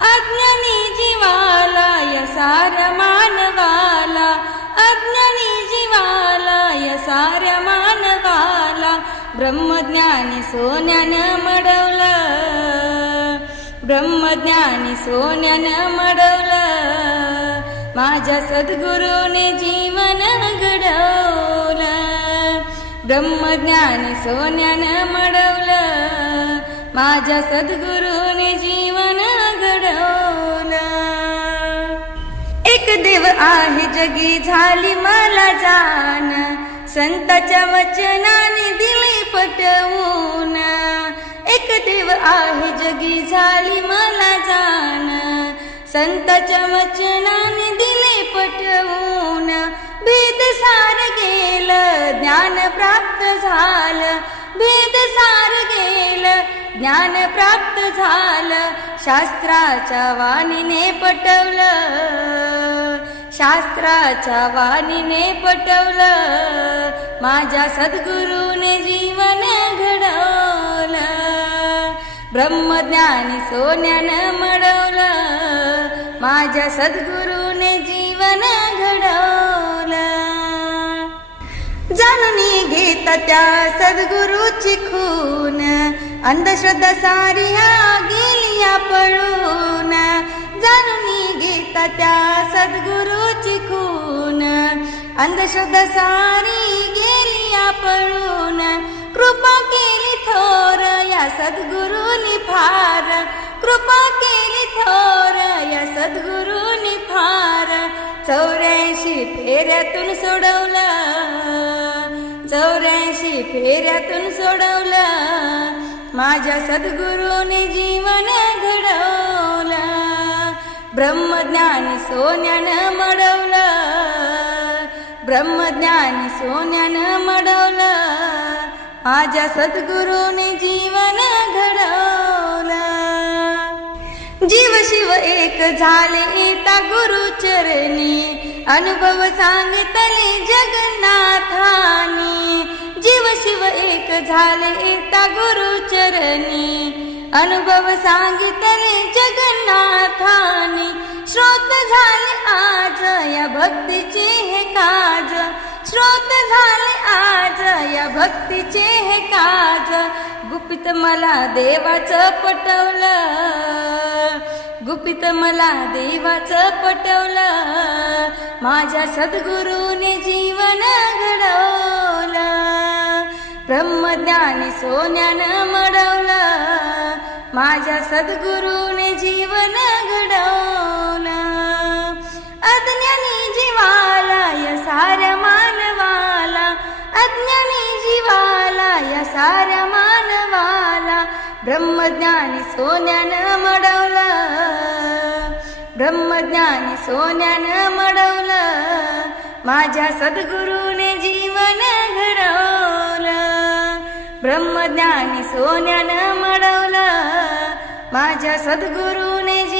अज्ञानी जीवाला या साऱ्या मानवाला. अज्ञानी जीवाला या साऱ्या मानवाला. ब्रह्मज्ञानी सोन्यानं मडवलं. ब्रह्मज्ञानी सोन्यानं मडवलं. माझ्या सद्गुरूने जीवन घडवलं. ब्रह्मज्ञानी सोन्यानं मडवलं. माझ्या सद्गुरूने जीवन आहे जगी झाली मला जाण संताच्या वचनाने दिले पटवून. एक देव आहे जगी झाली मला जाण संताच्या वचनाने दिले पटवून. भेद सार गेलं ज्ञान प्राप्त झालं. भेद सार गेलं ज्ञान प्राप्त झालं. शास्त्राच्या वाणीने पटवलं. शास्त्राच्या वाणीने पटवलं माझ्या सद्गुरूने जीवन घडवलं. ब्रह्मज्ञानी सोन्यानं मडवलं माझ्या सद्गुरूने जीवन घडवलं. जाणून घेता त्या सद्गुरूची खून अंधश्रद्धा सारी ह्या गेलिया पळून. जाणून घेता त्या सद्गुरू अंधश्रद्धा सारी गेली पळून कृपा केली थोर या सद्गुरूनी फार. कृपा केली थोर या सद्गुरूनी फार. चौऱ्याऐंशी फेऱ्यातून सोडवलं. चौऱ्याऐंशी फेऱ्यातून सोडवलं. माझ्या सद्गुरूने जीवन घडवलं. ब्रह्मज्ञान सोन्यानं मडवलं. ब्रह्मज्ञानी सोन्यानं मडवलं माझ्या सद्गुरूने जीवन घडवलं. जीव शिव एक झाले येता गुरुचरणी अनुभव सांगतले जगन्नाथानी. जीव शिव एक झाले येता गुरुचरणी अनुभव सांगितले जगन्नाथानी. श्रोत झाले आज या भक्तीचे या भक्तीचे हे काज. गुपित मला देवाचं पटवलं. गुपित मला देवाचं पटवलं. माझ्या सद्गुरूने जीवन घडवलं. ब्रह्मज्ञानी सोन्यानं मडवलं. माझ्या सद्गुरूने जीवन ब्रह्मज्ञानी सोन्यानं मडवलं. ब्रह्मज्ञानी सोन्यानं मडवलं. माझ्या सद्गुरूने जीवन घडवलं. ब्रह्मज्ञानी सोन्यानं मडवलं. माझ्या सद्गुरूने